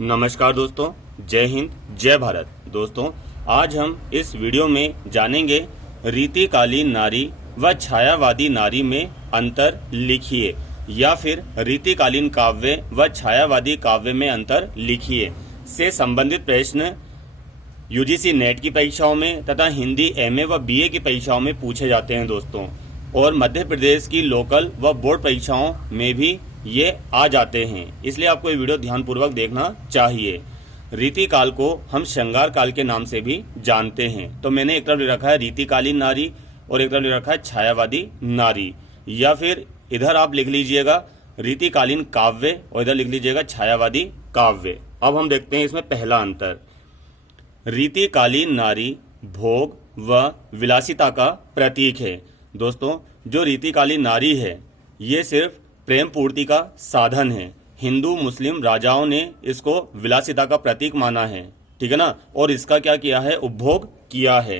नमस्कार दोस्तों, जय हिंद, जय भारत। दोस्तों, आज हम इस वीडियो में जानेंगे रीतिकालीन नारी व छायावादी नारी में अंतर लिखिए या फिर रीतिकालीन काव्य व छायावादी काव्य में अंतर लिखिए से संबंधित प्रश्न यूजीसी नेट की परीक्षाओं में तथा हिंदी एमए व बीए की परीक्षाओं में पूछे जाते हैं दोस्तों, और मध्य प्रदेश की लोकल व बोर्ड परीक्षाओं में भी ये आ जाते हैं। इसलिए आपको ये वीडियो ध्यानपूर्वक देखना चाहिए। रीतिकाल को हम श्रृंगार काल के नाम से भी जानते हैं। तो मैंने एक तरफ ले रखा है रीतिकालीन नारी और एक तरफ ले रखा है छायावादी नारी, या फिर इधर आप लिख लीजिएगा रीतिकालीन काव्य और इधर लिख लीजिएगा छायावादी काव्य। अब हम देखते हैं इसमें पहला अंतर। रीतिकालीन नारी भोग व विलासिता का प्रतीक है। दोस्तों, जो रीतिकालीन नारी है ये सिर्फ प्रेम पूर्ति का साधन है। हिंदू मुस्लिम राजाओं ने इसको विलासिता का प्रतीक माना है, ठीक है ना, और इसका क्या किया है, उपभोग किया है।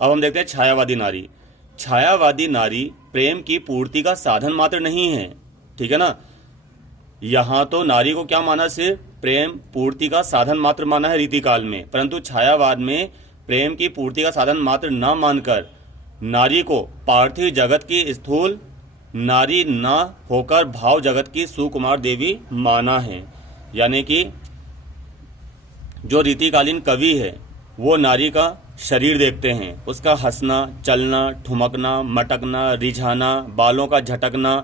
अब हम देखते हैं छायावादी नारी। छायावादी नारी प्रेम की पूर्ति का साधन मात्र नहीं है, ठीक है ना। यहाँ तो नारी को क्या माना, सिर्फ प्रेम पूर्ति का साधन मात्र माना है रीतिकाल में, परंतु छायावाद में प्रेम की पूर्ति का साधन मात्र न मानकर नारी को पार्थिव जगत की स्थूल नारी न होकर भाव जगत की सुकुमार देवी माना है। यानी कि जो रीतिकालीन कवि है वो नारी का शरीर देखते हैं, उसका हंसना, चलना, ठुमकना, मटकना, रिझाना, बालों का झटकना,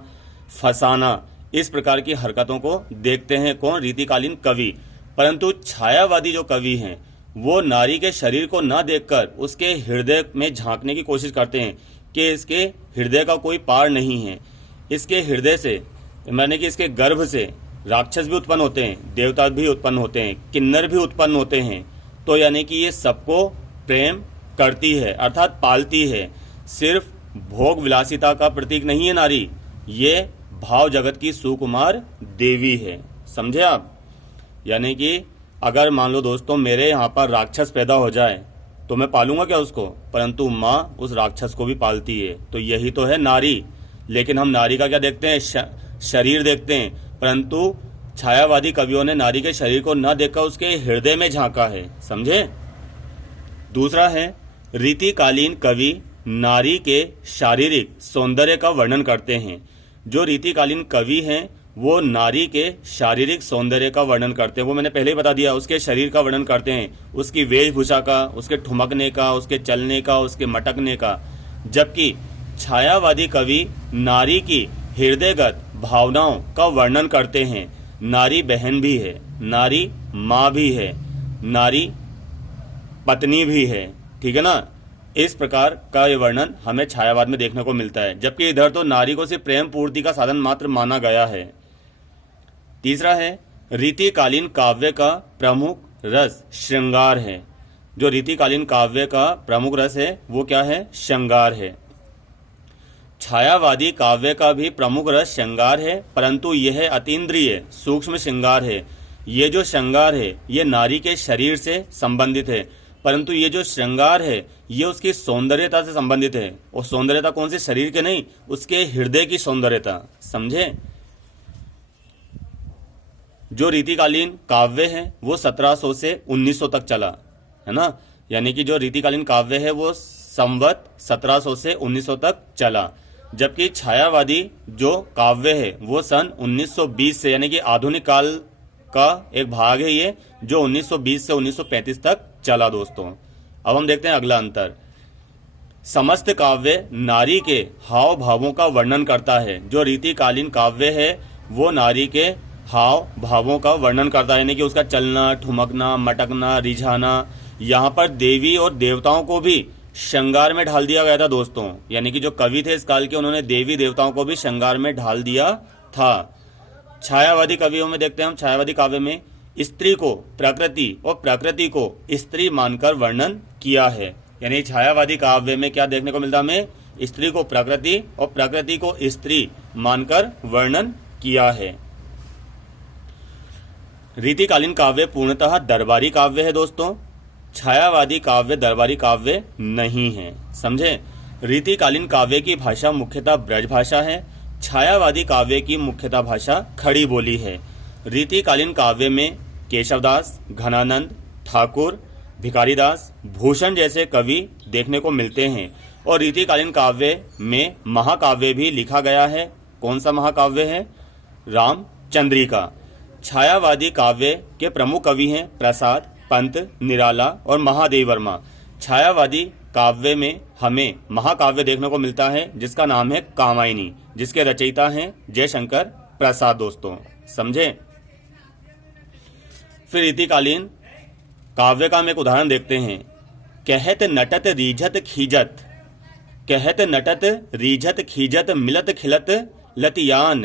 फसाना, इस प्रकार की हरकतों को देखते हैं कौन, रीतिकालीन कवि। परंतु छायावादी जो कवि हैं वो नारी के शरीर को न देखकर उसके हृदय में झांकने की कोशिश करते हैं कि इसके हृदय का कोई पार नहीं है। इसके हृदय से, माने कि इसके गर्भ से राक्षस भी उत्पन्न होते हैं, देवता भी उत्पन्न होते हैं, किन्नर भी उत्पन्न होते हैं। तो यानी कि ये सबको प्रेम करती है, अर्थात पालती है। सिर्फ भोग विलासिता का प्रतीक नहीं है नारी, ये भाव जगत की सुकुमार देवी है। समझे आप? यानी कि अगर मान लो दोस्तों मेरे यहाँ पर राक्षस पैदा हो जाए तो मैं पालूंगा क्या उसको, परंतु माँ उस राक्षस को भी पालती है। तो यही तो है नारी। लेकिन हम नारी का क्या देखते हैं, शरीर देखते हैं, परंतु छायावादी कवियों ने नारी के शरीर को न देखकर उसके हृदय में झांका है। समझे? दूसरा है रीतिकालीन कवि नारी के शारीरिक सौंदर्य का वर्णन करते हैं। जो रीतिकालीन कवि हैं वो नारी के शारीरिक सौंदर्य का वर्णन करते हैं। वो मैंने पहले ही बता दिया, उसके शरीर का वर्णन करते हैं, उसकी वेशभूषा का, उसके ठुमकने का, उसके चलने का, उसके मटकने का। जबकि छायावादी कवि नारी की हृदयगत भावनाओं का वर्णन करते हैं। नारी बहन भी है, नारी माँ भी है, नारी पत्नी भी है, ठीक है ना। इस प्रकार का ये वर्णन हमें छायावाद में देखने को मिलता है, जबकि इधर तो नारी को सिर्फ प्रेम पूर्ति का साधन मात्र माना गया है। तीसरा है रीतिकालीन काव्य का प्रमुख रस श्रृंगार है। जो रीतिकालीन काव्य का प्रमुख रस है वो क्या है, श्रृंगार है। छायावादी काव्य का भी प्रमुख रस श्रृंगार है, परंतु यह अतीन्द्रिय सूक्ष्म श्रृंगार है। ये जो श्रृंगार है ये नारी के शरीर से संबंधित है, परंतु ये जो श्रृंगार है ये उसकी सौंदर्यता से संबंधित है। और सौंदर्यता कौन सी, शरीर के नहीं, उसके हृदय की सौंदर्यता। समझे? जो रीतिकालीन काव्य है वो 1700 से 1900 तक चला है ना। यानी कि जो रीतिकालीन काव्य है वो संवत 1700 से 1900 तक चला, जबकि छायावादी जो काव्य है वो सन 1920 से, यानी कि आधुनिक काल का एक भाग है ये, जो 1920 से 1935 तक चला दोस्तों। अब हम देखते हैं अगला अंतर। समस्त काव्य नारी के हाव भावों का वर्णन करता है। जो रीतिकालीन काव्य है वो नारी के हाव भावों का वर्णन करता है, यानी कि उसका चलना, ठुमकना, मटकना, रिझाना। यहाँ पर देवी और देवताओं को भी श्रृंगार में ढाल दिया गया था दोस्तों। यानी कि जो कवि थे इस काल के, उन्होंने देवी देवताओं को भी श्रृंगार में ढाल दिया था। छायावादी कवियों में देखते हैं हम, छायावादी काव्य में स्त्री को प्रकृति और प्रकृति को स्त्री मानकर वर्णन किया है। यानी छायावादी काव्य में क्या देखने को मिलता है हमें, स्त्री को प्रकृति और प्रकृति को स्त्री मानकर वर्णन किया है। रीतिकालीन काव्य पूर्णतः दरबारी काव्य है दोस्तों। छायावादी काव्य दरबारी काव्य नहीं है। समझे? रीतिकालीन काव्य की भाषा मुख्यतः ब्रज भाषा है, छायावादी काव्य की मुख्यतः भाषा खड़ी बोली है। रीतिकालीन काव्य में केशवदास, घनानंद, ठाकुर, भिखारीदास, भूषण जैसे कवि देखने को मिलते हैं। और रीतिकालीन काव्य में महाकाव्य भी लिखा गया है। कौन सा महाकाव्य है? रामचंद्रिका। छायावादी काव्य के प्रमुख कवि हैं प्रसाद, पंत, निराला और महादेव वर्मा। छायावादी काव्य में हमें महाकाव्य देखने को मिलता है जिसका नाम है कामायनी, जिसके रचयिता हैं जयशंकर प्रसाद। दोस्तों समझे? फिर रीतिकालीन काव्य का हम एक उदाहरण देखते हैं। कहत नटत रीझत खीजत, कहत नटत रीझत खीजत, मिलत खिलत लतियान,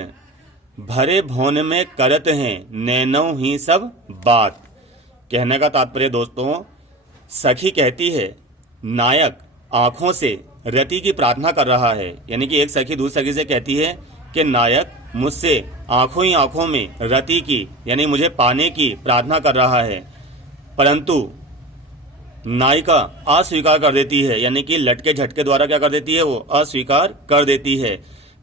भरे भौन में करत हैं नैनों ही सब बात। कहने का तात्पर्य दोस्तों, सखी कहती है नायक आंखों से रति की प्रार्थना कर रहा है। यानी कि एक सखी दूसरी सखी से कहती है कि नायक मुझसे आंखों ही आंखों में रति की यानी मुझे पाने की प्रार्थना कर रहा है, परंतु नायिका अस्वीकार कर देती है। यानी कि लटके झटके द्वारा क्या कर देती है? वो अस्वीकार कर देती है।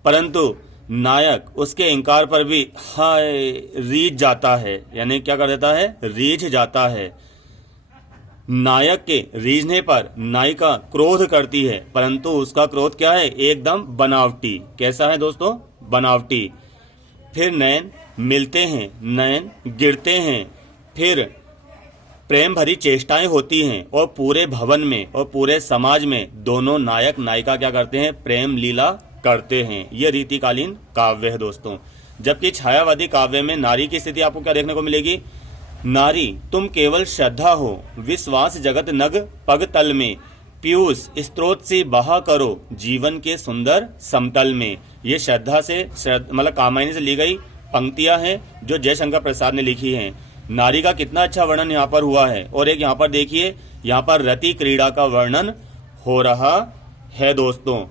परंतु नायक उसके इंकार पर भी हाय रीझ जाता है। यानी क्या कर देता है? रीझ जाता है। नायक के रीझने पर नायिका क्रोध करती है, परंतु उसका क्रोध क्या है? एकदम बनावटी। कैसा है दोस्तों? बनावटी। फिर नयन मिलते हैं, नयन गिरते हैं। फिर प्रेम भरी चेष्टाएं होती हैं और पूरे भवन में और पूरे समाज में दोनों नायक नायिका क्या करते हैं? प्रेम लीला करते हैं। ये रीतिकालीन काव्य है दोस्तों। जबकि छायावादी काव्य में नारी की स्थिति आपको क्या देखने को मिलेगी? नारी तुम केवल श्रद्धा हो, विश्वास जगत नग पग तल में, पीयूष स्त्रोत से बहा करो जीवन के सुंदर समतल में। ये श्रद्धा से मतलब कामायनी से ली गई पंक्तियां हैं जो जयशंकर प्रसाद ने लिखी हैं। नारी का कितना अच्छा वर्णन यहाँ पर हुआ है। और एक यहाँ पर देखिए, यहाँ पर रति क्रीड़ा का वर्णन हो रहा है दोस्तों।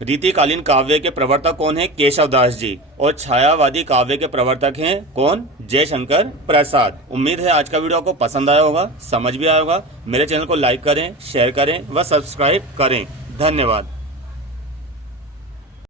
रीतिकालीन काव्य के प्रवर्तक कौन है? केशवदास जी। और छायावादी काव्य के प्रवर्तक हैं कौन? जयशंकर प्रसाद। उम्मीद है आज का वीडियो आपको पसंद आया होगा, समझ भी आया होगा। मेरे चैनल को लाइक करें, शेयर करें व सब्सक्राइब करें। धन्यवाद।